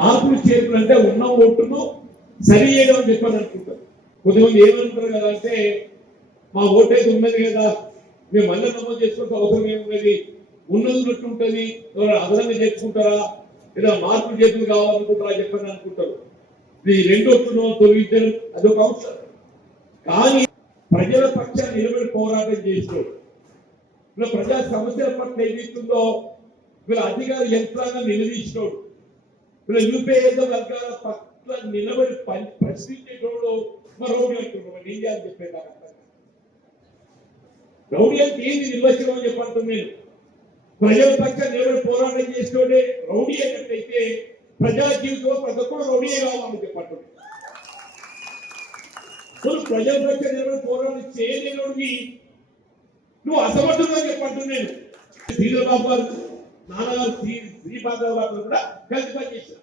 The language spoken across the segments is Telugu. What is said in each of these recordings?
మార్పులు చేతులు అంటే ఉన్న ఓటును సరి చేయడం అని చెప్పని అనుకుంటారు. కొంతమంది ఏమంటారు కదా అంటే మా ఓటు అయితే ఉన్నది కదా, మేము మళ్ళీ నమోదు చేసుకుంటే అవసరం ఏమున్నది, ఉన్నది ఉన్నట్టు ఉంటుంది, అదనంగా చేసుకుంటారా లేదా మార్పులు చేతులు కావాలనుకుంటారా చెప్పని అనుకుంటారు. ఈ రెండు ఓట్లు తొలగించడం అదొక అవసరం. కానీ ప్రజల పక్షాన్ని నిలబడి పోరాటం చేసినోడు, ఇలా ప్రజా సమస్యల పట్ల ఏదైతుందో వీళ్ళ అధికార యంత్రాంగం నిలదీసినోడు, వీళ్ళ యూపీఏ వర్గాల పట్ల నిలబడి ప్రశ్నించేటోడు రౌడీ అంటున్నాడు. ఏం చేయాలని చెప్పేది రౌడీ అంటే ఏంది నిర్వచనం అని చెప్పంటాను నేను. ప్రజల పక్షాన్ని నిలబడి పోరాటం చేసినోడే రౌడీ అన్నట్టయితే ప్రజా జీవితంలో ప్రతి ఒక్కరు రౌడీయే కావాలని చెప్పంటాడు. ప్రజల పక్షాన్ని నిలబడి పోరాటం చేయలేనోడికి నువ్వు అసమర్థుడు చెప్పంటు. నేను శ్రీధరబాబు గారు నాన్నగారు శ్రీపాద గారితో కూడా కలిసి పనిచేసిన,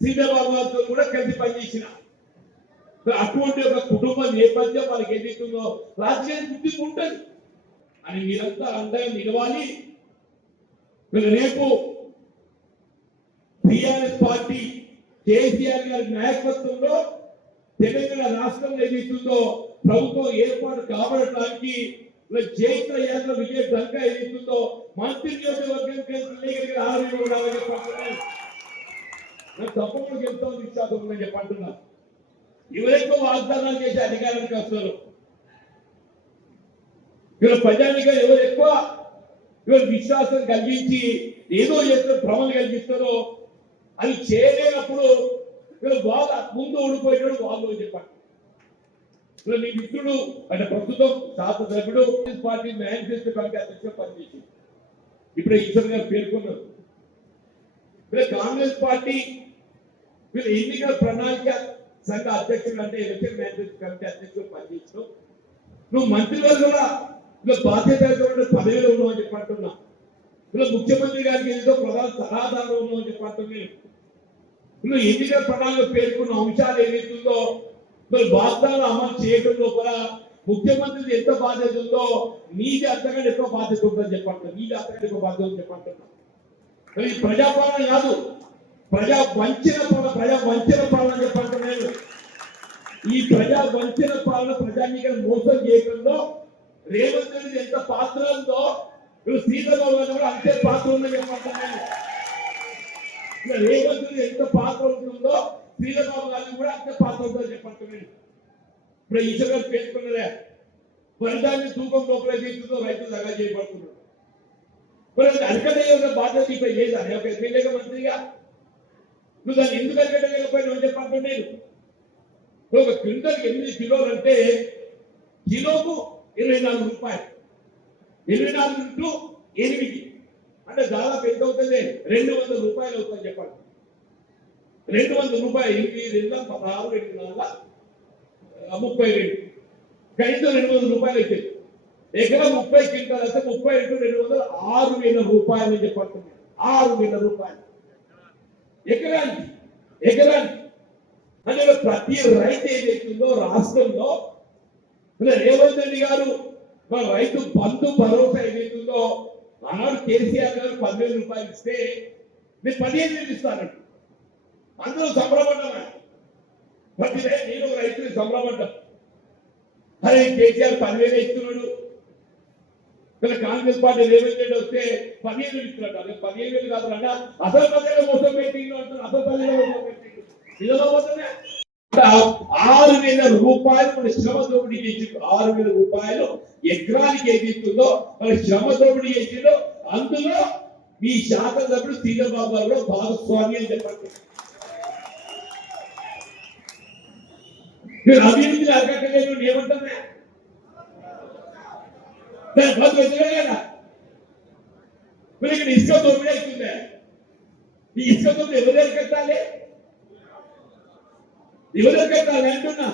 శ్రీధరబాబు గారితో కూడా కలిసి పనిచేసిన. అటువంటి ఒక కుటుంబ నేపథ్యం వాళ్ళకి ఏదైతుందో రాజకీయ గుర్తింపు ఉంటుంది అని మీరంతా అండగా నిలవాలి. రేపు టిఆర్ఎస్ పార్టీ కేసీఆర్ గారి నాయకత్వంలో తెలంగాణ రాష్ట్రంలో ఏదైతుందో ప్రభుత్వం ఏర్పాటు కాబడటానికి జైత్ర యాత్ర విజయ దంగా ఏదైతుందో మంత్రి నియోజకవర్గం తప్పకుండా చెప్తాం విశ్వాసం చెప్పంటున్నా. ఎవరెక్కువ వాగ్దానాలు చేసి అధికారానికి వస్తారు, ఇవాళ ప్రజానిగా ఎవరు ఎక్కువ ఇవాళ విశ్వాసం కలిగించి ఏదో చేస్తే భ్రమలు కలిగిస్తారో అది చేయలేనప్పుడు వీళ్ళు బాగా ముందు ఓడిపోయాడు వాళ్ళు చెప్పండి. మీ మిత్రుడు అంటే ప్రస్తుతం శాసనసభ్యుడు పార్టీ మేనిఫెస్టో కమిటీ అధ్యక్షుడు పనిచేసి ఇప్పుడే ఈశ్వర్ గారు పేర్కొన్నారు. కాంగ్రెస్ పార్టీ వీళ్ళు ఎన్నికల ప్రణాళిక సంఘ అధ్యక్షుడు అంటే ఎలక్షన్ మేనిఫెస్టో కమిటీ అధ్యక్షుడు పనిచేస్తూ నువ్వు మంత్రివర్గంలో ఇలా బాధ్యత పదవిలో ఉన్నావు అని చెప్పంటున్నా. ఇలా ముఖ్యమంత్రి గారికి ఏదో ప్రధాన సలహాదారులు ఉన్నావు అని చెప్పంటున్నా. నువ్వు ఎన్నికల ప్రణాళిక పేర్కొన్న అంశాలు ఏదైతుందో మరి వాగ్దానాలు అమలు చేయడం లోపల ముఖ్యమంత్రి ఎంత బాధ్యత ఉందో నీది అంతకంటే ఎక్కువ బాధ్యత ఉందని చెప్పంటున్నా. నీది అంతకంటే ఎక్కువ బాధ్యత ఉందని చెప్పంటున్నా. మరి ప్రజాపాలన కాదు, ప్రజా వంచన పాలన చెప్పంటున్నాను. ఈ ప్రజా వంచన పాలన ప్రజానికి మోసం చేయడంలో రేవంత్ రెడ్డి ఎంత పాత్ర ఉందో శ్రీధరబాబు గారు కూడా అంతే పాత్ర ఉందని చెప్పంటున్నాను. రేవంత్ రెడ్డి ఎంత పాత్ర ఉంటుందో శ్రీధరబాబు గారికి కూడా అంతే పాత్ర ఉంటుందని చెప్పంటున్నాను. ఇప్పుడు ఈశ్వర్ గారు పేర్కొన్నదే వరిధాన్యం తూకం లోపల చేస్తుందో రైతులు దగా చేయబడుతున్నారు. మరి అది అరకటయ్యే బాధ్యత ఇప్పుడు లేదని ఒక ఎమ్మెల్యేగా మంత్రిగా నువ్వు దాన్ని ఎందుకు అరకటలేకపోయినా చెప్పంటున్నాను. ఒక క్వింటల్ 8 కిలోలు అంటే కిలోకు 24 రూపాయలు, 24 ఇంటూ 8 అంటే దాదాపు ఎంత అవుతుంది? 200 రూపాయలు అవుతుంది చెప్పండి. 200 రూపాయలు 8 16 32 కనీసం 200 రూపాయలు అయితే ఎకరా 30 క్వింటాలు అయితే 30 ఇంటూ 200 6,000 రూపాయలు అని చెప్పండి. 6,000 రూపాయలు ఎకరానికి అంటే ప్రతి రైతు ఏదైతుందో రాష్ట్రంలో రేవంత్ రెడ్డి గారు మన రైతు బంధు భరోసా ఏదైతుందో ఆనాడు కేసీఆర్ గారు 10,000 రూపాయలు ఇస్తే మీరు 15,000 ఇస్తారంట. అందరూ సంబరపడ్డా ప్రతి నేను రైతుని సంబరపడ్డా. అరే కేసీఆర్ 10,000 ఇస్తున్నాడు, కాంగ్రెస్ పార్టీ రేవంత్ రెడ్డి వస్తే 15,000 ఇస్తున్నాడు. అదే 15,000 కాదు అన్న అసలు పదిలో మోసం పెట్టిండు అంటున్నారు. అసలు పదిలో మోసం పెట్టిండు ఇదిలో పోతున్నా 6,000 రూపాయలు మన శ్రమ దోపిడీ చేసిండు. 6,000 రూపాయలు ఎకరానికి ఏదైతుందో మన శ్రమ దోపిడీ చేసిండు. అందులో మీ శాసనసభ్యుడు శ్రీధరబాబు గారు భాగస్వామి అని చెప్పండి. మీరు అభివృద్ధిని అరకట్టలేదు ఏమంటున్నా దాని బదులు వచ్చినా కదా. మరి ఇక్కడ ఇసుక దోపిడీ అవుతుందా? ఈ ఇసుక దోపిడీ ఎవరు అరకట్టాలి అంటున్నా.